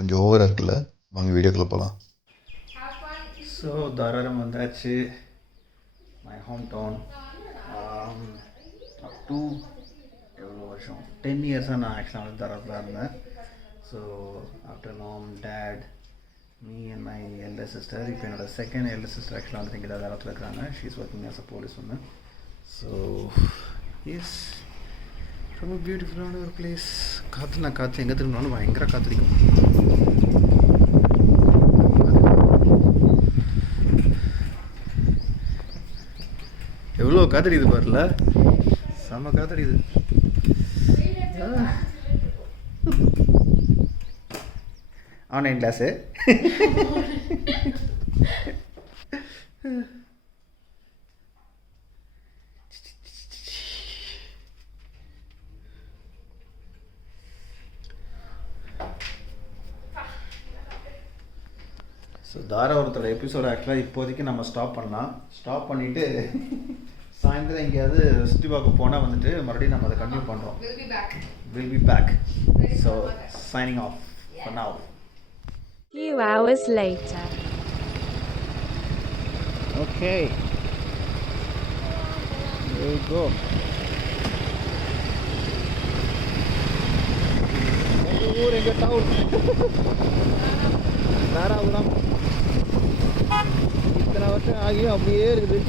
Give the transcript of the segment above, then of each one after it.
கொஞ்சம் ஓவராக இருக்குல்ல. வாங்க வீடியோக்குள்ளே போகலாம். ஸோ தாராரம் வந்தாச்சு, my home town. Up to எவ்வளோ வருஷம் 10 இயர்ஸாக நான் ஆக்சுவலாக வந்து தாராரத்தில் இருந்தேன். So after mom dad me and my elder sister, இப்போ என்னோட செகண்ட் எல்டர் சிஸ்டர் ஆக்சுவலாக வந்து இங்கே தாராரத்தில் இருக்கிறாங்க. She is working as a police ஒன்று. ஸோ எஸ், ரொம்ப பியூட்டிஃபுல்லான ஒரு பிளேஸ். காற்று எங்கே திரும்பினாலும் பயங்கர காற்றடிக்கும். எவ்வளோ காத்தடிக்குது பாருல, செம்ம காத்தடிக்குது. Online class. ஸோ தாராபுரத்தோட எபிசோட் ஆக்சுவலாக இப்போதைக்கு நம்ம ஸ்டாப் பண்ணலாம். ஸ்டாப் பண்ணிவிட்டு சாயந்தரம் எங்கேயாவது சுற்றி பார்க்க போனால் வந்துட்டு மறுபடியும் நம்ம அதை கண்டினியூ பண்ணுறோம். We'll be back. So signing off for now. Few hours later. Okay. There we go. எங்கள் ஊர் எங்கள் டவுன் தாராபுரம். இத்தனை வருஷம் ஆகியும் அப்படியே இருக்குது.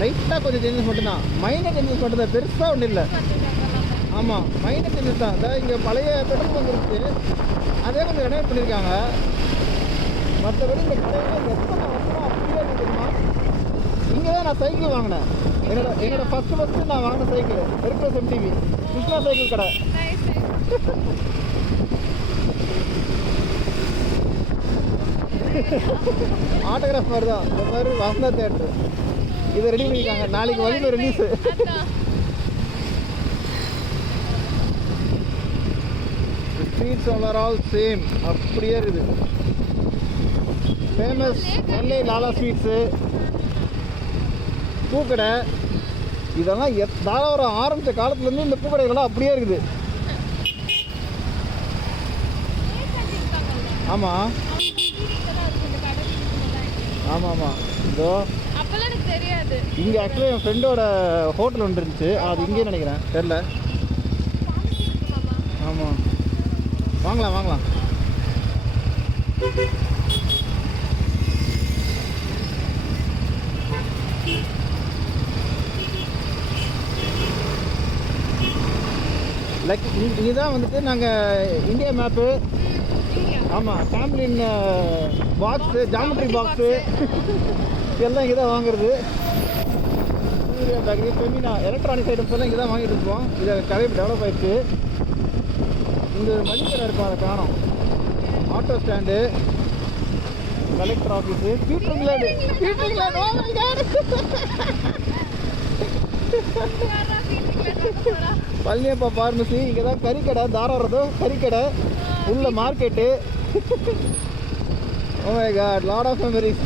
லைட்டாக கொஞ்சம் சேஞ்சஸ் மட்டும்தான், மைனர் சேஞ்சஸ் மட்டும்தான், பெருசாக ஒன்றும் இல்லை. ஆமாம், மைனர் சேஞ்சஸ் தான். அதான் இங்கே பழைய பெட்ரோல் பங்க் இருக்குது, அதே கொஞ்சம் ரெனோவேட் பண்ணியிருக்காங்க. மற்றபடி இந்த கடையில் எத்தனை வருஷம் அப்படியே இருக்குது தெரியுமா. இங்கே தான் நான் சைக்கிள் வாங்கினேன். என்னோட ஃபஸ்ட்டு நான் வாங்கின cycle Hercules MTV Krishna cycle கடை. ஆட்டோகிராஃப் மாதிரி தான். இந்த மாதிரி வசந்தா தேட்டரு இதை ரெடி பண்ணியிருக்காங்க. நாளைக்கு வழியில் release. Sweets are all same, அப்படியே இருக்குது. ஃபேமஸ் நெல்லை லாலா ஸ்வீட்ஸு, பூக்கடை, இதெல்லாம் தாராபுரம் ஆரம்பித்த காலத்துலேருந்து இந்த பூக்கடைகள்லாம் அப்படியே இருக்குது. ஆமாம் ஆமாம் ஆமாம். இதோ தெரியாது. இங்கே ஆக்சுவலாக என் ஃப்ரெண்டோட ஹோட்டல் ஒன்று இருந்துச்சு, அது இங்கே நினைக்கிறேன், தெரில. ஆமாம், வாங்கலாம் வாங்கலாம். லைக் இங்கே தான் வந்துட்டு நாங்கள் இந்தியா மேப்பு, ஆமாம், ஃபேமிலின் பாக்ஸு, ஜாமெட்ரி பாக்ஸு எல்லாம் இங்கே தான் வாங்குறது. Surya bakery, Femina electronics items எல்லாம் இங்கே தான் வாங்கிட்டு இருக்கோம். இதை கடை டெவலப் ஆகிடுச்சு. இங்கே ஒரு மளிகை கடை இருக்கும், அதை காணோம். Auto stand, collector office, Peter Palaniappa pharmacy. இங்கே தான் கறிக்கடை, தாராபுரம் கறிக்கடை, உள்ள market. Oh my God, lot of memories.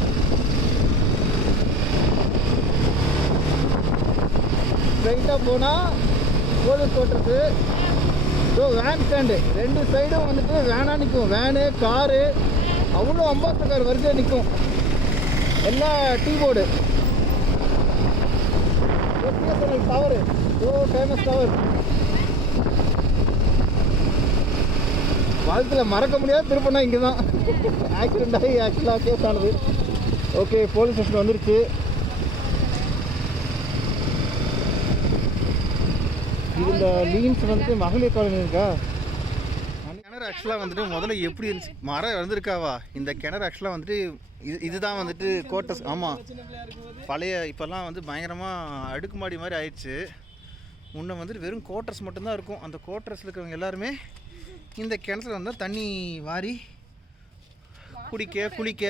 ஸ்ட்ரைட்டாக போனால் போலீஸ் கோட்டர்ஸு. ஸோ வேன் ஸ்டாண்டு, 2 சைடும் வந்துட்டு வேனாக நிற்கும். வேனு, காரு, அவ்வளோ அம்பாஸ்டர் கார் வரிசையாக நிற்கும். எல்லாம் tea board. BSNL tower, so famous tower. வாழ்க்கையில் மறக்க முடியாது திருப்பினா இங்கே தான் ஆக்சிடெண்ட் ஆகி ஆக்சுவலாக கேஸ் ஆனது. ஓகே, போலீஸ் ஸ்டேஷன் வந்துருச்சு. இந்த லீன்ஸ் வந்துட்டு மகளிர் காலனி இருக்கா. கிணறு ஆக்சுவலாக வந்துட்டு முதல்ல எப்படி இருந்துச்சு, மரம் வந்திருக்காவா. இந்த கிணறு ஆக்சுவலாக வந்துட்டு இதுதான் வந்துட்டு கோட்டஸ். ஆமாம், பழைய இப்போல்லாம் வந்து பயங்கரமாக அடுக்குமாடி மாதிரி ஆயிடுச்சு. முன்ன வந்துட்டு வெறும் கோட்டர்ஸ் மட்டும்தான் இருக்கும். அந்த கோட்டர்ஸில் இருக்கிறவங்க எல்லாருமே இந்த கிணத்துல வந்தால் தண்ணி வாரி குளிக்க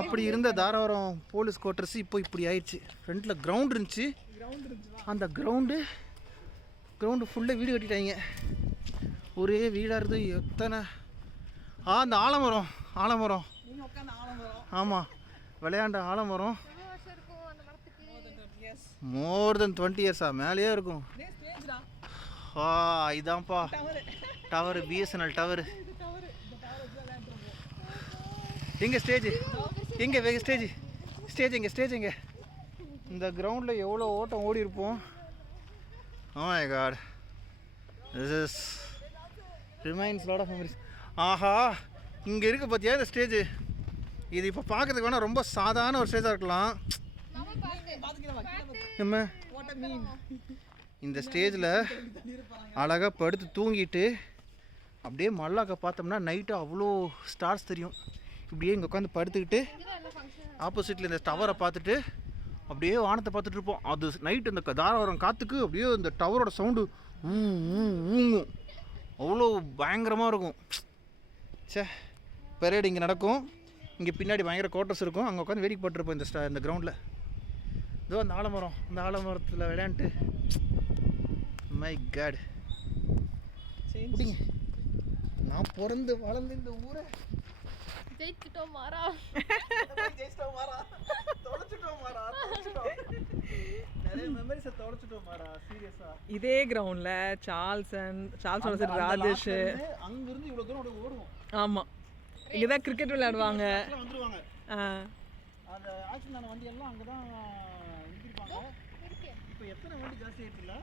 அப்படி இருந்த தாராபுரம் போலீஸ் குவார்ட்டர்ஸ் இப்போ இப்படி ஆயிடுச்சு. ஃப்ரண்ட்டில் கிரவுண்ட் இருந்துச்சு, அந்த கிரவுண்டு ஃபுல்லாக வீடு கட்டிட்டாங்க. ஒரே வீடாக இருக்குது. எத்தனை அந்த ஆலமரம் ஆமாம், விளையாண்ட ஆலமரம் மோர் தென் 20 இயர்ஸா மேலேயே இருக்கும். ஆஹா இதான்ப்பா டவர், பிஎஸ்என்எல் டவர். எங்கே ஸ்டேஜ், எங்கே ஸ்டேஜ், ஸ்டேஜ் எங்கே? இந்த கிரவுண்டில் எவ்வளோ ஓட்டம் ஓடி இருப்போம். Oh my god, this is reminds lot of memories. ஆஹா இங்கே இருக்குது பார்த்தியா இந்த ஸ்டேஜ். இது இப்போ பார்க்கறதுக்கு வேணால் ரொம்ப சாதாரண ஒரு ஸ்டேஜாக இருக்கலாம். என்ன இந்த ஸ்டேஜில் அழகாக படுத்து தூங்கிட்டு அப்படியே மல்லாக்க பார்த்தோம்னா நைட்டு அவ்வளோ ஸ்டார்ஸ் தெரியும். இப்படியே இங்கே உட்காந்து படுத்துக்கிட்டு ஆப்போசிட்டில் இந்த டவரை பார்த்துட்டு அப்படியே வானத்தை பார்த்துட்டு இருப்போம். அது நைட்டு இந்த தாராவரம் காற்றுக்கு அப்படியே இந்த டவரோட சவுண்டு ஊங்கும். அவ்வளோ பயங்கரமாக இருக்கும். சே பெரேடு இங்கே நடக்கும். இங்கே பின்னாடி பயங்கர குவார்ட்டர்ஸ் இருக்கும். அங்கே உட்காந்து வேடிக்கை போட்டிருப்போம் இந்த கிரவுண்டில். இதோ அந்த ஆலமரம், இந்த ஆலமரத்தில் விளையாண்டு மை காட். முடிங்க, நான் பிறந்து வளர்ந்து இந்த ஊரை ஜெயிச்சிட்டோம் மாறா. நிறைய மெமரிஸை தொலைச்சிட்டோம் மாறா, சீரியஸா. இதே கிரவுண்ட்ல சார்ல்ஸ் ராஜேஷ் அங்கிருந்து இவ்வளோ தூரம் அப்படியே ஓடுவோம். ஆமாம், இங்கே தான் கிரிக்கெட் விளையாடுவாங்க. வந்துருவாங்க. ஆ, அந்த ஆக்சிடென்ட் வண்டி எல்லாம் அங்கே தான் நிறுத்திருப்பாங்க. இப்போ எத்தனை வண்டி ஜாஸ்தி ஆயிடுச்சுல்ல?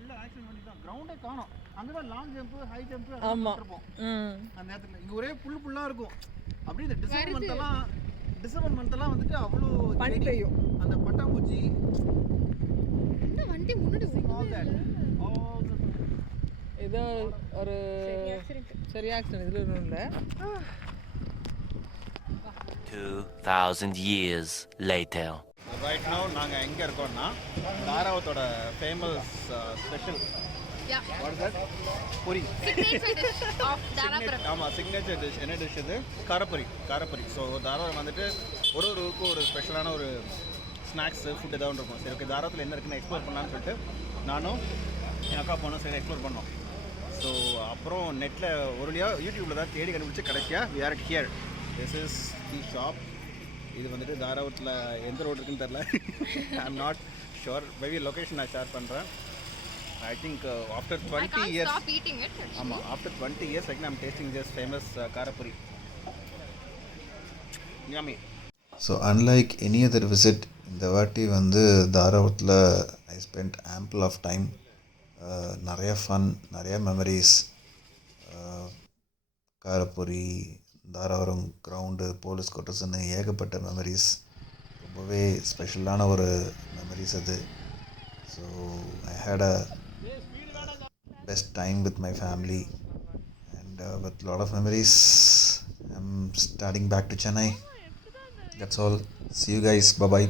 இல்லை ஆக்சிடென்ட் வண்டி தான். கிரவுண்டே காணும். அங்கே தான் லாங் ஜம்ப்பு, ஹை ஜம்ப்பு இருப்போம் அந்த நேரத்தில். இங்கே ஒரே புல்லாக இருக்கும். அப்படியே இந்த டிசம்பர் மந்த்தெல்லாம் வந்துட்டு அவ்வளோ பனி பெய்யும். அந்த பட்டாம்பூச்சி வண்டி முன்னாடி ஏதோ ஒரு சரி ஆக்சிடென்ட் இதில் ஒன்றும் இல்லை. 2000 years later. ரைட் நவ் நாங்கள் எங்கே இருக்கோம்னா தாராவத்தோட ஃபேமஸ் ஸ்பெஷல் பொரி. ஆமாம், சிக்னேச்சர் டிஷ். என்ன டிஷ் இது? காரப்பொரி. ஸோ தாராவரம் வந்துட்டு ஒரு ஊருக்கும் ஒரு ஸ்பெஷலான ஒரு ஸ்நாக்ஸு ஃபுட் ஏதாவது இருக்கும். சரி ஓகே, தாராவத்தில் என்ன இருக்குன்னு எக்ஸ்ப்ளோர் பண்ணலான்னு சொல்லிட்டு நானும் என் அக்கா போனோம். சரி எக்ஸ்ப்ளோர் பண்ணோம். ஸோ அப்புறம் நெட்டில் ஒரு வழியாக யூடியூப்பில் தான் தேடி கண்டுபிடிச்சி கடைசியாக we are here. This is the shop. இது வந்துட்டு தாராவத்தில் எந்த ரோடு இருக்குன்னு தெரில. I am not sure. Maybe location நான் ஷேர் பண்ணுறேன். I think after 20 years. Stop eating it. Amma, after 20 years, like I'm tasting this famous Karapuri. Yummy. So unlike any other visit, இந்த வாட்டி வந்து தாராவத்தில் I spend ample of time. நிறைய fun, நிறைய memories. காரப்பொரி, Dharavaram ground, police குவார்ட்டர்ஸ்னு ஏகப்பட்ட memories. ரொம்பவே ஸ்பெஷலான ஒரு மெமரிஸ் அது. So I had a best time with my family and with lot of memories. I'm starting back to Chennai. That's all. See you guys. Bye bye.